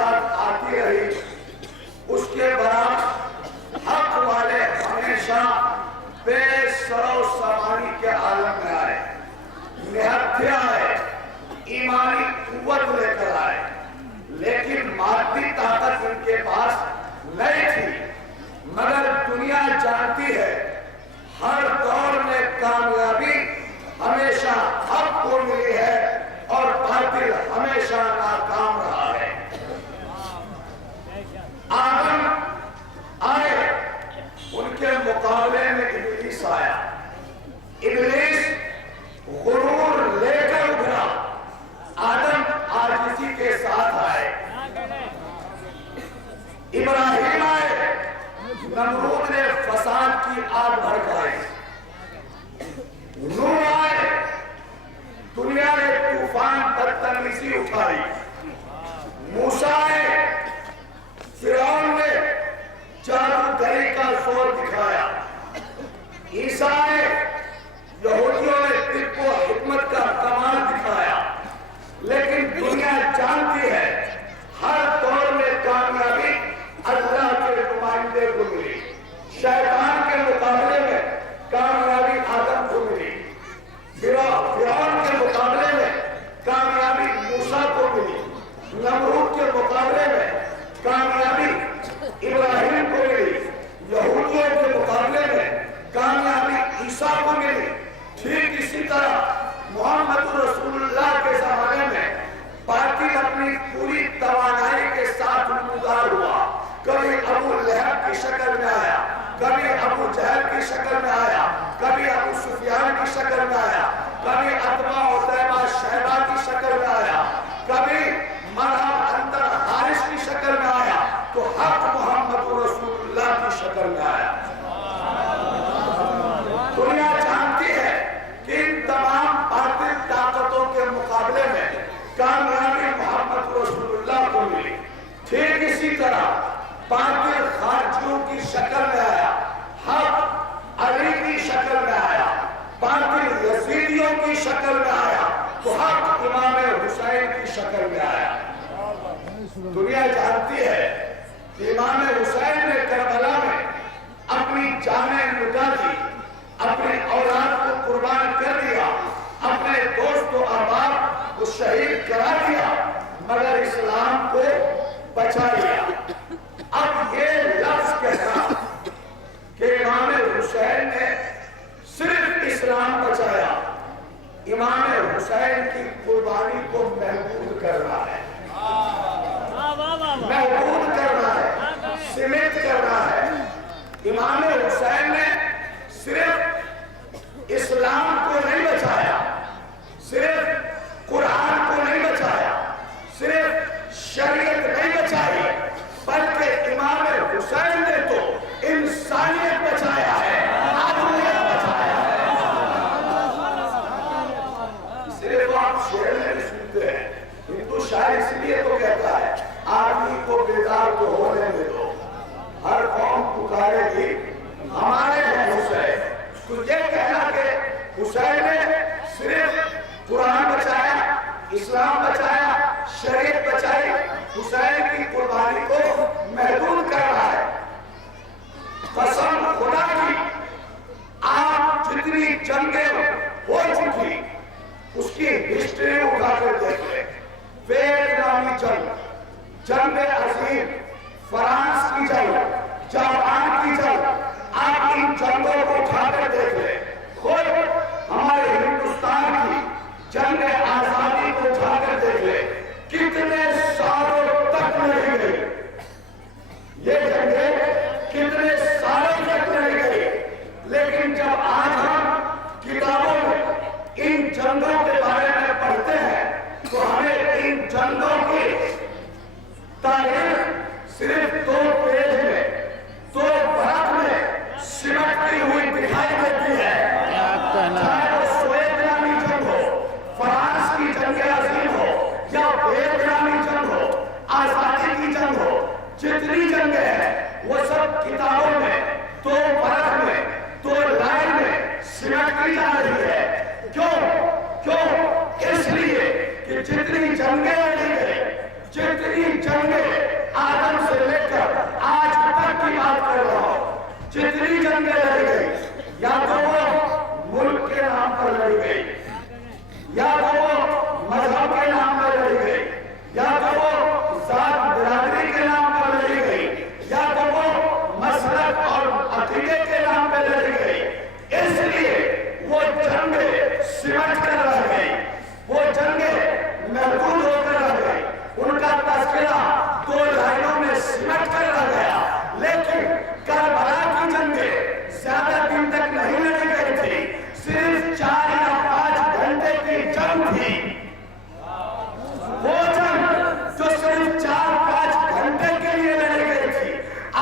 ساتھ آتی رہی، اس کے برعکس حق والے ہمیشہ بے سر و سامانی کے عالم میں آئے، نہتھے آئے، ایمانی قوت لے کر آئے، لیکن مادی طاقت ان کے پاس نہیں تھی۔ مگر دنیا جانتی ہے ہر دور میں کامیابی ہمیشہ حق کو ملی ہے اور باطل ہمیشہ ناکام رہا ہے۔ آدم آئے، ان کے مقابلے میں ابلیس آیا، ابلیس غرور لے کر ابھرا، آدم عاجزی کے ساتھ آئے، ابراہیم آئے، نمرود نے فساد کی آگ بھڑکائی، نوح آئے، دنیا نے طوفان بدتمیزی اٹھائی، موسیٰ آئے، فرعون نے جادوگری کا زور دکھایا، عیسیٰ آئے، یہودیوں نے طب و حکمت کا کمال دکھایا، لیکن دنیا جانتی ہے ہر دور میں کامیابی اللہ کے نمائندے کو ملی، شیطان کے مقابلے میں کامیابی آدم کو ملی، فرعون کے مقابلے میں کامیابی موسیٰ کو ملی، نمرود کے مقابلے میں کامیابی ابراہیم کو ملی، یہودیوں کے مقابلے میں کامیابی عیسیٰ کو ملی۔ ٹھیک اسی طرح محمد رسول اللہ کے زمانے میں باطل اپنی پوری توانائی کے ساتھ نمودار ہوا، کبھی ابو لہب کی شکل میں آیا، کبھی ابو جہل کی شکل میں آیا، کبھی ابو سفیان کی شکل میں آیا، کبھی عتبہ عتیبہ شیبہ کی شکل میں آیا، کبھی مرہم اندر حارث کی شکل میں آیا، تو حق محمد رسول اللہ کی شکل میں آیا۔ دنیا جانتی ہے کہ ان تمام باطل طاقتوں کے مقابلے میں کامیابی محمد رسول اللہ کو ملی۔ ٹھیک اسی طرح باطل خارجیوں کی شکل میں آیا، حق علی کی شکل میں آیا، باطل یزیدیوں کی شکل میں آیا، تو حق امام حسین کی شکل میں آیا۔ دنیا جانتی ہے کہ امام حسین نے کربلا میں اپنی جانیں لٹا دی، اپنے اولاد کو قربان کر دیا، اپنے دوست و احباب کو شہید کرا دیا، مگر اسلام کو بچا لیا۔ اب یہ لفظ کہنا کہ امام حسین نے صرف اسلام بچایا، امام حسین کی قربانی کو محدود کرنا ہے، محدود کرنا ہے، سمٹ کرنا ہے۔ امام حسین نے صرف اسلام کو نہیں بچایا، صرف قرآن کو نہیں بچایا، صرف شریعت نہیں بچائی، بلکہ امام حسین نے تو انسانیت بچایا ہے، آدمیت بچایا ہے۔ صرف آپ شعر میں نہیں سنتے ہیں، ہندو شاعر اس لیے تو کہتا ہے آدمی کو بیدار تو ہونے میں دو، ہر قوم پکارے گی ہمارے ہیں حسین۔ تو یہ کہنا کہ حسین نے صرف قرآن بچایا، اسلام بچایا، شریعت بچائی، حسین کی قربانی کو محدود کر رہا ہے۔ قسم خدا کی، آپ جتنی جنگیں ہو چکی اس کی ہسٹری اٹھا کر دیکھ لیں، ویتنامی جنگ، جنگ عظیم، فرانس کی جنگ، جاپان کی جنگ، آپ ان جنگوں کو اٹھا کر دیکھ لیں، خود ہمارے ہندوستان کی جنگ آزادی کو اٹھا کر دیکھ لیں، کتنے سالوں تک نہیں گئی یہ جنگیں، کتنے سالوں تک نہیں گئی، لیکن جب آج ہم کتابوں میں ان جنگوں کے بارے میں پڑھتے ہیں تو ہمیں ان جنگوں کی تاریخ صرف 2 پیج میں، 2 برق میں سمٹتی ہوئی دکھائی دیتی ہے۔ چاہے وہ سویتنامی جنگ ہو، فرانس کی جنگ عظیم ہو، یا ویتنامی جنگ ہو، آزادی کی جنگ ہو، جتنی جنگیں ہیں وہ سب کتابوں میں 2 برق میں، 2 لائن میں سمٹتی جا رہی ہے۔ کیوں؟ اس لیے کہ جتنی جنگیں لڑی گئی، جتنی جنگیں سمٹ کر رہ گیا، لیکن کربلا کی جنگیں زیادہ دن تک نہیں لڑی گئی تھی، صرف 4 یا 5 گھنٹے کی جنگ تھی۔ وہ جنگ جو صرف 4-5 گھنٹے کے لیے لڑی گئی تھی،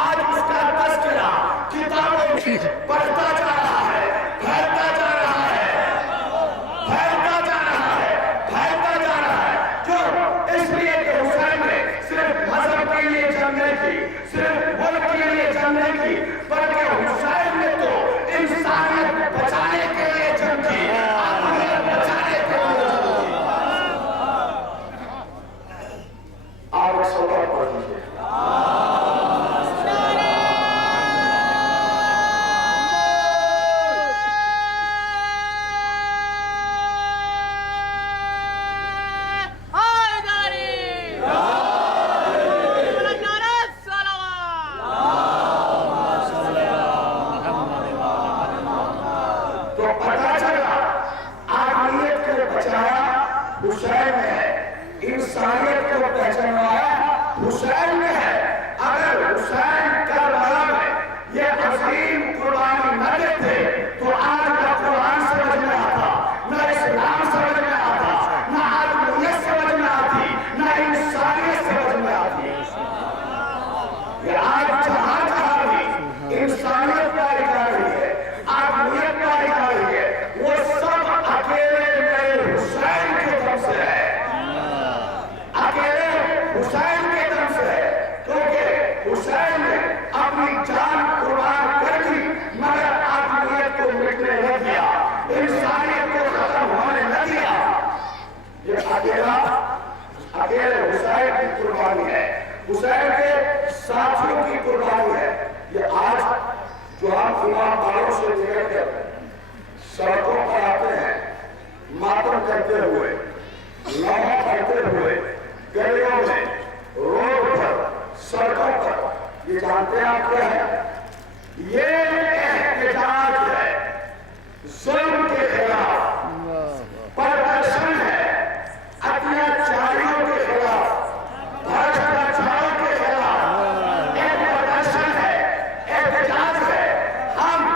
آج اس کا تذکرہ کتابوں میں پڑھتا جا رہا ہے، پھیلتا جا رہا ہے، پھیلتا جا رہا ہے، پھیلتا جا رہا ہے، جو اس لیے کہ حسین نے صرف مذہب کے لیے جنگ نہیں کی، صرف ملک کے لیے جنگ نہیں کی، بلکہ حسین نے تو انسانیت بچانے کے لیے جنگ کی، آدمیت بچانے کے لیے جنگ کی۔ آپ ایک سوال پڑھ لیجیے۔ حسین نے ہے، انسانیت کو پہچانوایا حسین نے ہے۔ اگر حسین کربلا میں یہ عظیم قربانی نہ دیتے تو آج نہ قرآن سمجھ میں آتا، نہ اسلام سمجھ میں آتا، نہ آدمیت سمجھ میں آتی، نہ انسانیت سمجھ میں آتی۔ یہ آج جہاں جہاں بھی انسانیت پائی جا رہی ہے، آدمیت پائی جا رہی ہے، وہ سب اکیلے میرے حسین کے دم سے ہے، اکیلے حسین کے دم سے ہے، کیونکہ حسین نے اپنی جان قربان کر دی مگر آدمیت کو مٹنے نہ دیا، انسانیت کو ختم ہونے نہ دیا۔ یہ اکیلے حسین کی قربانی ہے، حسین کے ساتھیوں کی قربانی ہے۔ یہ آج جو ہم امام بالوں سے نکل کر سڑکوں پر آتے ہیں، ماتم کرتے ہوئے، نوحہ پڑھتے ہوئے، گلیوں میں، روڈ پر، سڑکوں پر، یہ جانتے ہیں آپ کیا ہے؟ یہ احتجاج ہے، ظلم کے خلاف، پردرشن ہے، اتیاچاریوں کے خلاف، بھرشٹاچاروں کے خلاف، ایک پردرشن ہے، احتجاج ہے۔ ہم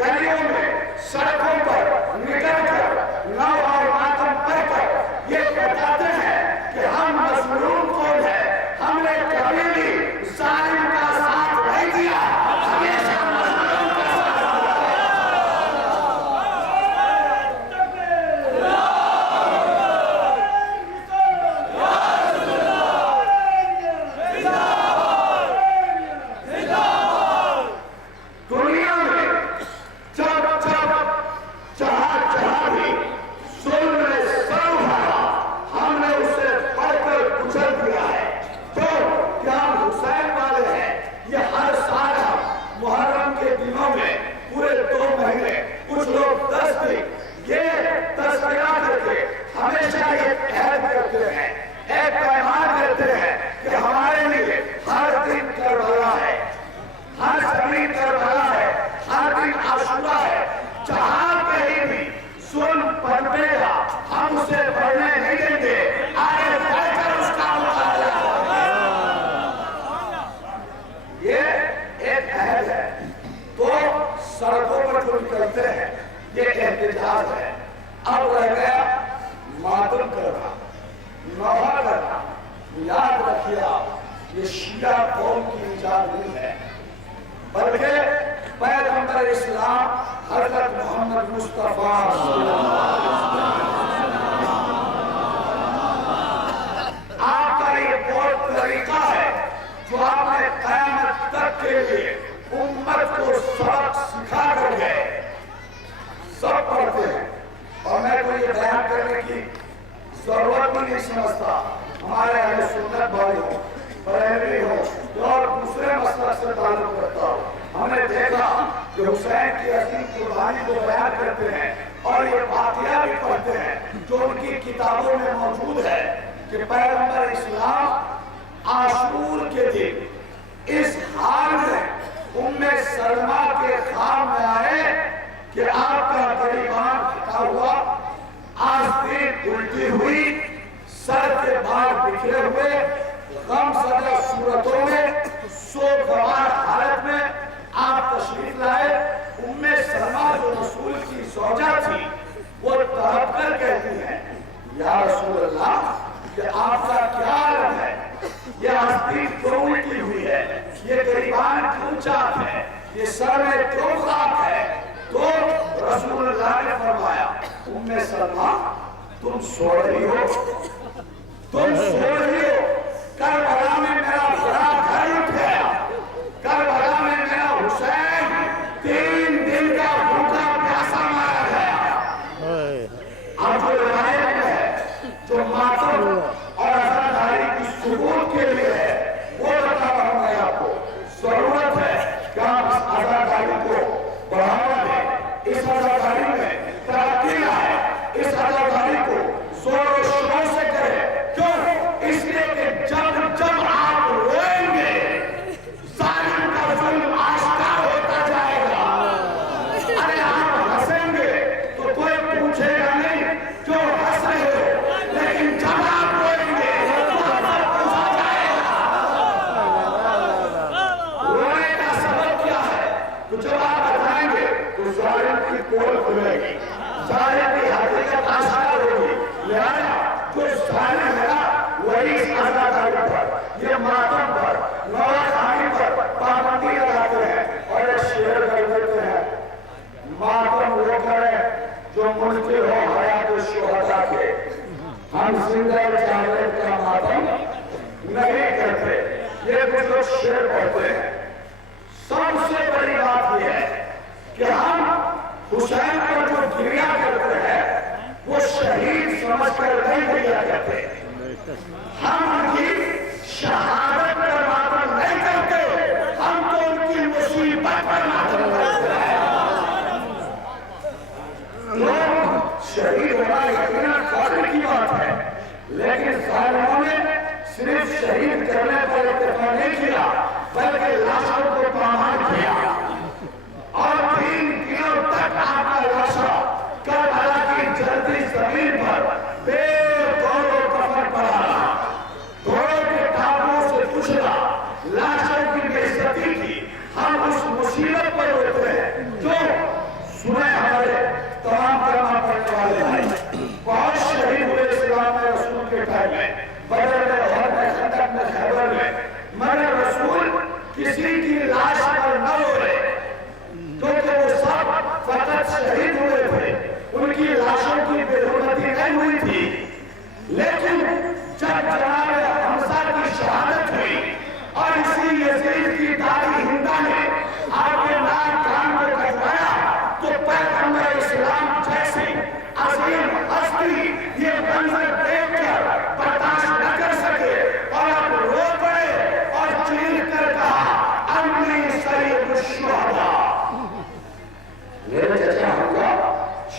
گلیوں میں، سڑکوں پر نکل کر، نوحہ اور ماتم پڑھ کر یہ بتاتے ہیں کہ ہم مظلوم کون ہیں، ہم نے کبھی بھی ظالم کا ساتھ نہیں دیا، ہمیشہ مظلوم کا ساتھ دنیا میں جب جہاں جہاں بھی ظلم نے سر اٹھایا، ہم نے اسے پڑھ کر کچل دیا ہے۔ تو کیا ہم حسین والے ہیں؟ یہ ہر سال ہم محرم کے دنوں میں پورے 2 مہینے، کچھ لوگ 10 دن یہ تذکرہ کر کے ہمیشہ یہ عہد کرتے ہیں، ایک پیمان کرتے ہیں کہ ہمارے لیے ہر دن کربلا ہے، ہر زمین کربلا ہے، ہر دن عاشورہ ہے۔ جہاں کہیں بھی ظلم پنپے گا ہم اسے بڑھنے نہیں دیں گے، آگے بڑھ کر اس کا مقابلہ ہوگا۔ یہ ایک عہد ہے۔ تو سڑکوں پر جو نکلتے ہیں یہ احتجاج ہے۔ اب رہ گیا ماتم کرنا، نوحہ کرنا۔ یاد رکھیے آپ، یہ شیعہ قوم کی ایجاد نہیں ہے، بلکہ پیغمبر اسلام حضرت محمد مصطفیٰ صلی اللہ علیہ وسلم، آپ کا یہ بہت طریقہ ہے جو آپ نے قیامت تک کے لیے امت کو سبق سکھا کر گئے۔ سب پڑھتے ہیں، اور میں تو یہ بیان کرنے کی ضرورت بھی نہیں سمجھتا، ہمارے اہل سنت بھائی ہوں، بریلوی ہوں اور دوسرے مسلک سے تعلق رکھتا ہوں، ہم نے دیکھا کہ حسین کی عظیم قربانی کو بیان کرتے ہیں اور یہ واقعہ بھی پڑھتے ہیں جو ان کی کتابوں میں موجود ہے کہ پیغمبر اسلام عاشور کے دن اس حال میں ام سلمہ کے خواب میں آئے کہ آپ کا گریبان پھٹا ہوا، آستین الٹی ہوئی، سر کے بال بکھرے ہوئے، غم زدہ صورتوں میں خوشگوار حالت میں آپ تشریف لائے. ام سلمہ جو رسول کی زوجہ تھی وہ تڑپ کر کہتی ہے یا رسول اللہ یہ آپ کا کیا عالم ہے, یہ ہستی کیوں الٹی ہوئی ہے, یہ گریبان کیوں چاک ہے, یہ سر میں کیوں خاک ہے. تو رسول اللہ نے فرمایا ام سلمہ تم سو رہی ہو, تم سو رہی ہو, کربلا میں میرا بڑا گھر اٹھ گیا, کربلا میں میرا حسین 3 دن کا بھوکا پیاسا مارا گیا. اب جو روایت ہے جو ماتم اور عزاداری کی ثبوت کے لیے ہے وہ بتا رہا ہوں میں آپ کو. ضرورت ہے کہ آپ اس عزاداری کو بڑھاوا دیں, اس عزاداری میں ترقی لائے, اس عزاداری کو زور و شور سے کریں. کیوں؟ اس لیے کہ جب آپ روئیں گے ظالم کا ظلم آشکار ہوتا جائے گا. ارے آپ ہنسیں گے تو کوئی پوچھے گا نہیں کیوں ہنس رہے ہو, لیکن جب آپ روئیں گے تو سب پوچھا جائے گا رونے کا سبب کیا ہے. تو جب آپ بتائیں گے تو ظالم کی پول کھلے گی, ظالم کی حقیقت آشکار ہوگی. لہذا جو ظالم ہے وہی اس عزاداری پر, یہ ماتم پر, نواخانی پر پابندی لگاتے ہیں اور ایک شعر کر دیتے ہیں ماتم وہ کرے جو منکر ہو حیات الشہداء کے, ہم زندہ جاوید کا ماتم نہیں کرتے. یہ کچھ لوگ شعر پڑھتے ہیں. سب سے بڑی بات یہ ہے کہ ہم حسین پر جو گریہ کرتے ہیں وہ شہید سمجھ کر نہیں گریہ کرتے, ہم ان کی شہادت پر ماتم نہیں کرتے, ہم تو ان کی مصیبت پر ماتم کرتے ہیں. شہید ہونا یقیناً فخر کی بات ہے, لیکن ظالموں نے صرف شہید کرنے پر اتفاق نہیں کیا بلکہ لاشوں کو پامال کیا, اور 3 دنوں تک آپ کا لاشا کربلا کی جلتی زمین پر بے دور و کفن پڑا رہا, گھوڑوں کے ٹانگوں سے کچلا, لاشوں کی بے عزتی کی. ہم اس مصیبت پر ہوتے ہیں جو سنیں ہمارے تمام کلمہ پڑھنے والے بھائی بہت شہید ہوئے اسلام میں رسول کے ٹائم میں, بدر میں, احد میں, خندق میں, خیبر میں, مگر رسول کسی کی لاش پر نہ روئے کیونکہ وہ سب فقط شہید ہوئے تھے, ان کی لاشوں کی بے حرمتی نہیں ہوئی تھی. لیکن جب جناب حمزہ کی شہادت ہوئی اور اسی یزید کی داڑھی ہندا نے آپ کے نام کان کو کٹوایا تو پیغمبر اسلام جیسی عظیم ہستی یہ منظر دیکھ کر برداشت نہ کر سکے اور اب رو پڑے اور چیخ کر کہا امنی سید الشہداء. میرے چچا حمزہ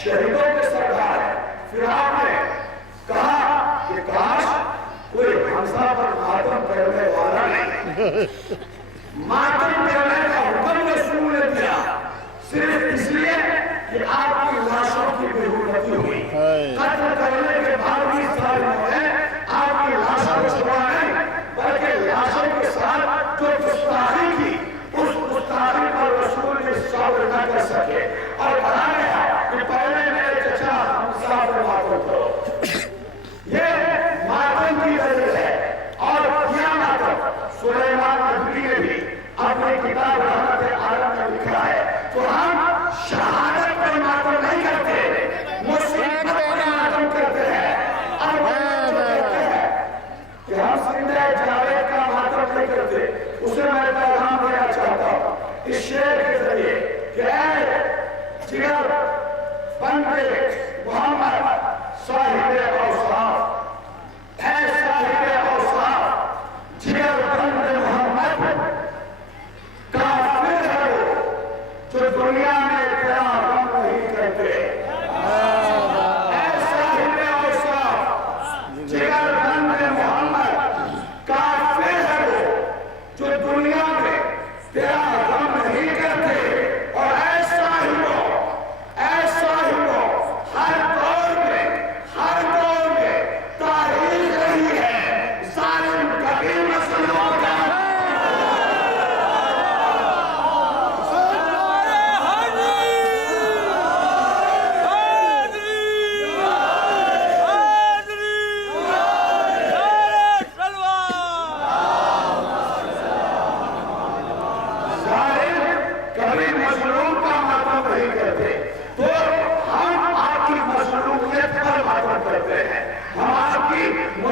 شہیدوں کے سردار ہے. فرعون نے کہا کہ کاش کوئی حمزہ پر ماتم کرنے والا نہیں. ماتم کرنے کا حکم رسول نے دیا صرف اس لیے کہ آپ کی لاشوں کی بے حرمتی ہوئی. قتل کرنے کے بعد بھی ظالم ہے, آپ کی لاشوں کو چھوڑا نہیں بلکہ لاشوں کے ساتھ جو گستاخی کی اس گستاخی پر رسول نے صبر نہ کر سکے اور کہا گیا کہ پہلے میرے چچا حمزہ پر ماتم کرو. یہ ماتم کی وجہ ہے. اور کیا ماتم سلیمان نبی نے بھی اپنی کتاب رحمت عالم میں لکھا ہے. تو ہم شہادت پر ماتم نہیں کرتے, مصیبت پر ماتم کرتے ہیں. اور وہ جو کہتے ہیں کہ ہم زندہ جاوید کا ماتم نہیں کرتے, اسے میں پیغام دینا چاہتا ہوں اس شعر کے ذریعے کہ اے جگر بندے محمد صاحب اوصاف, اے صاحب اوصاف جگر بندے محمد, کافر ہے وہ جو دنیا میں تیرا غم نہیں کرتے. اے صاحب اوصاف جگر بندے محمد, کافر ہے وہ جو دنیا میں تیرا غم نہیں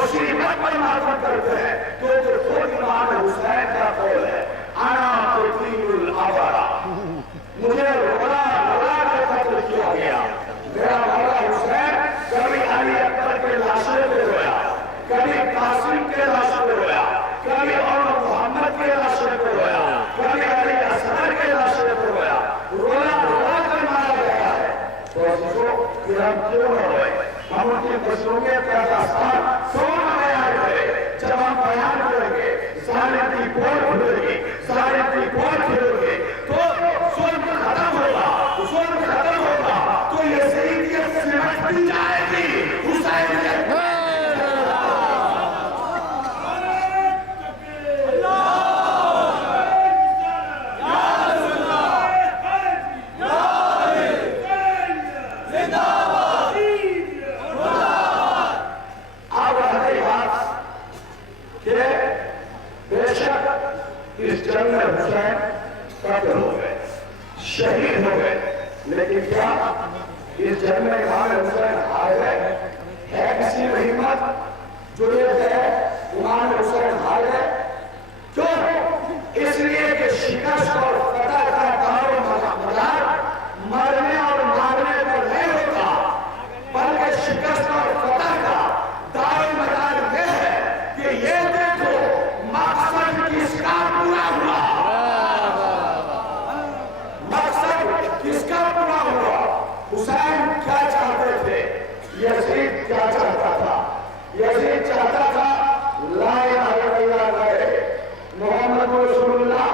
مصیبت پر ماتم کرتے ہیں کیونکہ خود امام حسین کا قول ہے انا تطیل الابرا، مجھے رولا رولا کر قتل کیا گیا۔ میرا مولا حسین کبھی علی اکبر کے لاشے پہ رویا، کبھی قاسم کے لاشے پہ رویا، کبھی اور محمد کے لاشے پہ رویا، کبھی علی اصغر کے لاشے پہ رویا، رولا رولا کر مارا گیا ہے۔ تو عزیزو کہ ہم کیوں نہ روئے، ہم ان کی مظلومیت کا داستان کیوں نہ بیان کریں؟ جب ہم بیان کریں گے ظالم کی پول کھلے گی، ظالم کی پول کھلے گی تو ظلم ختم ہوگا، ظلم ختم ہوگا تو یزیدیت سے مٹتی جائے گی، حسینیت قتل ہو گئے، شہید ہو گئے، لیکن کیا اس جنگ میں امام حسین ہار گئے؟ ہے کسی میں ہمت جو یہ کہے امام حسین ہار گئے؟ کیوں؟ اس لیے کہ شکست اور فتح کا دار و مدار مرنے اور مارنے پر نہیں ہوتا، بلکہ شکست اور فتح کا دار و مدار یہ ہے کہ یہ دیکھو مقصد کس کا پورا ہوا، کس کا پورا ہوا۔ حسین کیا چاہتے تھے؟ یزید کیا چاہتا تھا؟ یزید چاہتا تھا لا الہ الا اللہ نہ رہے، محمد رسول اللہ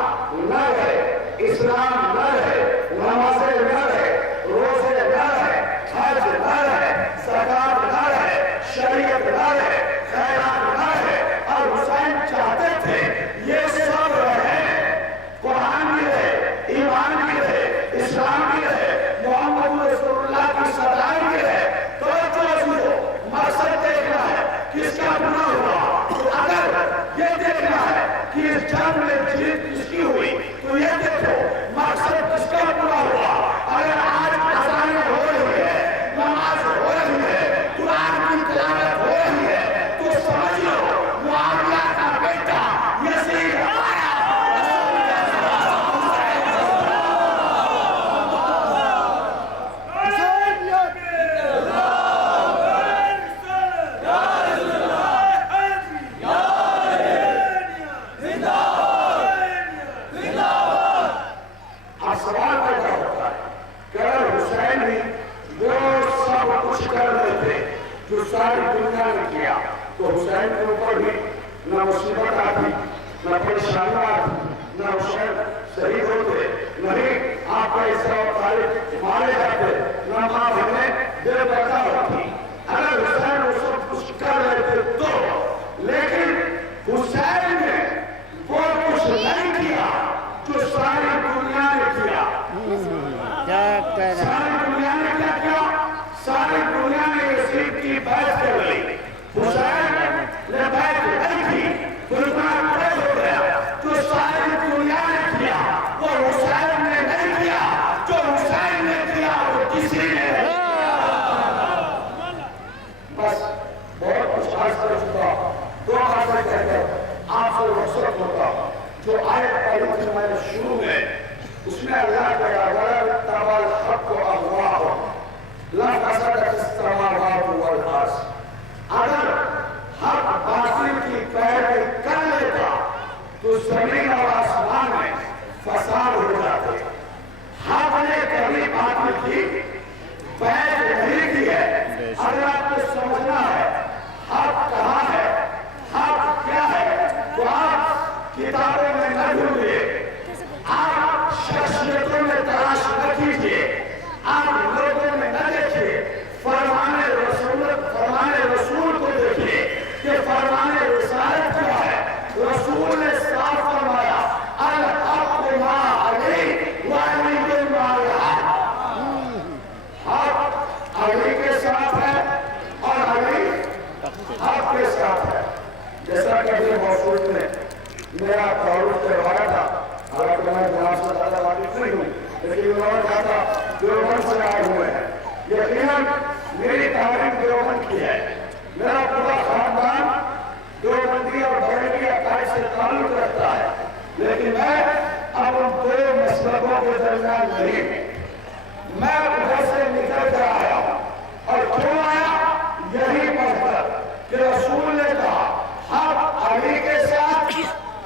نہ رہے، اسلام نہ رہے، نمازیں نہ رہے، روزے نہ رہے، حج نہ رہے، زکات نہ رہے، شریعت نہ رہے، خیرات نہ رہے، اور حسین چاہتے تھے یہ سب رہے، قرآن بھی رہے، ایمان بھی رہے، اسلام بھی رہے، محمد رسول اللہ کی صدائی بھی رہے۔ تو مقصد دیکھنا ہے کس کا بنا ہوا، تو اگر یہ دیکھنا ہے کہ اس جنگ میں جیت کس کی ہوئی تو یہ دیکھو مقصد کس کا بنا ہوا۔ اگر آج اذانیں ہو رہی ہے، نماز ہو رہی ہے، قرآن کی تلاوت ہو رہی ہے، تو سمجھ لو معاویہ کا بیٹا یزید ہمارا سوال پیدا ہوتا ہے کہ اگر حسین ہی وہ سب کچھ کر رہے تھے جو ساری دنیا نے کیا تو حسین کے اوپر بھی نہ مصیبت آتی، نہ پریشانی آتی، نہ حسین شہید ہوتے، نہیں آپ کا اسرا و طالب مارے جاتے، نہ ماں بہنیں بے پردہ ہوتی۔ اگر حسین وہ سب کچھ کر رہے تھے تو، لیکن حسین نے وہ کچھ نہیں کیا جو ساری دنیا نے کیا۔ ساری دنیا نے کیا کیا؟ ساری دنیا نے یزید کی بیعت کر لی، حسین نے بیعت نہیں کی، دنیا طے ہو گیا۔ جو ساری دنیا نے کیا وہ حسین نے نہیں کیا، جو حسین نے کیا وہ کسی نے نہیں کیا۔ بس بہت کچھ عرض کر چکا، دو باتیں کہہ کر آپ سے رخصت ہوتا۔ جو آیت پڑھی تھی میں نے شروع میں، اس میں اللہ کہا وَلَوِ اتَّبَعَ الْحَقُّ أَهْوَاءَهُمْ لَفَسَدَتِ السَّمَاوَاتُ وَالْأَرْضُ۔ اگر حق باطل کی پیروی کر لیتا تو زمین اور آسمان میں فساد ہو جاتے۔ حق نے کبھی باطل کی پیروی نہیں کی ہے۔ اگر آپ کو سمجھنا ہے حق کہاں ہے، حق کیا ہے، تو آپ کتابوں میں نہ ڈھونڈیے، آپ شخصیتوں میں تلاش نہ کیجیے، آپ لوگوں میں نہ دیکھیے، فرمان رسول کو دیکھیے کہ فرمان رسالت کیا ہے۔ رسول نے صاف فرمایا الحق ما علی وعلی ما الحق، حق علی کے ساتھ ہے اور علی حق کے ساتھ ہے۔ جیسا کہ ابھی موصول نے میرا تعارف کروایا تھا، حالانکہ میں جناب سے زیادہ واقف نہیں ہوں، لیکن انہوں نے کہا تھا دیوبند سے آئے ہوئے ہیں۔ یقیناً میری تعریف دیوبند کی ہے، میرا پورا خاندان عقائد سے تعلق رکھتا ہے، لیکن میں اب ان دو مسلکوں کے درمیان نہیں ہوں۔ میں ادھر سے نکل کر آیا ہوں، اور کیوں آیا؟ یہی مطلب کہ رسول نے کہا حق علی کے ساتھ،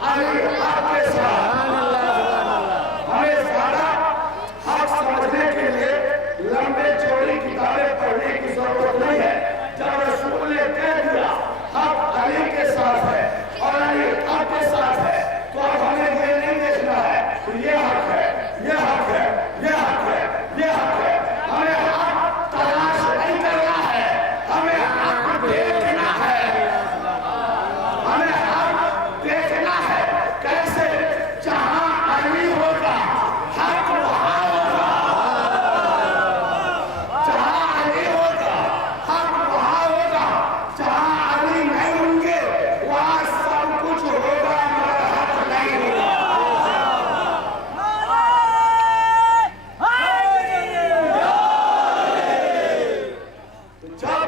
علی حق کے ساتھ۔ ہمیں زیادہ حق سمجھنے کے لیے لمبے چوڑی کتابیں پڑھنے کی ضرورت نہیں ہے۔ جب رسول نے کہہ دیا حق علی کے ساتھ ہے اور علی حق کے ساتھ ہے، تو اب ہمیں یہ نہیں دیکھنا ہے کہ یہ حق ہے، یہ حق ہے، یہ حق ہے، یہ حق ہے۔ ہمیں حق تلاش نہیں کرنا ہے، ہمیں حق دیکھنا ہے۔ ہمیں حق دیکھنا ہے کیسے؟ جہاں علی ہوگا حق وہاں ہوگا، جہاں علی ہوگا حق وہاں ہوگا، جہاں علی نہیں ہوں گے وہاں سب کچھ ہوگا مگر حق نہیں ہوگا۔ جب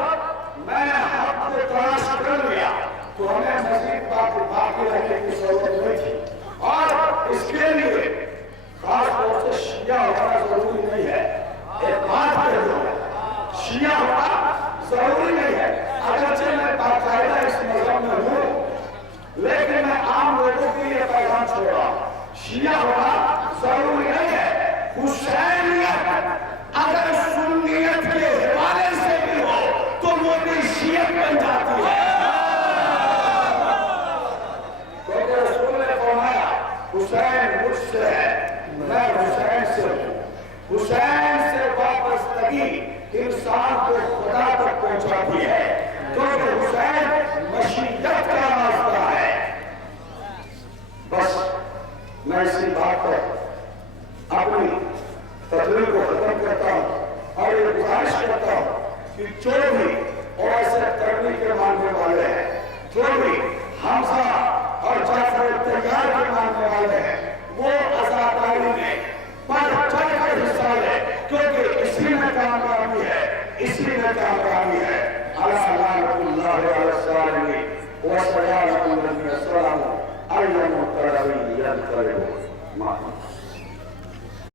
میں نے حق کو تلاش کر لیا تو ہمیں مزید باقی رہنے کی ضرورت نہیں تھی، اور اس کے لیے خاص طور سے شیعہ ہونا ضروری نہیں ہے۔ ایک بات کہہ دوں، شیعہ ہونا ضروری نہیں ہے، اگرچہ میں باقاعدہ اس مذہب میں ہوں، لیکن میں عام لوگوں کے لیے پیغام چھوڑ رہا ہوں، شیعہ ہونا ضروری نہیں ہے۔ حسینیت اگر سنیت کے حوالے سے بھی ہو تو وہ بھی شیعت بن جاتی ہے، کیونکہ رسول نے فرمایا حسین مجھ سے ہے، میں حسین سے ہوں۔ حسین سے وابستگی انسان کو خدا تک پہنچاتی ہے، کیونکہ حسین مشیت کا راستہ ہے۔ بس میں اسی بات پر اپنی تقریر کو ختم کرتا ہوں اور یہ گزارش کرتا ہوں کہ جو بھی ایسے کرنے کے ماننے والے ہیں، جو بھی حمزہ اور جعفر تیار کے ماننے والے ہیں، وہ عزاداری میں بڑھ چڑھ کر حصہ لے، کیونکہ اسی میں کامیابی ہے، اسی میں کامیابی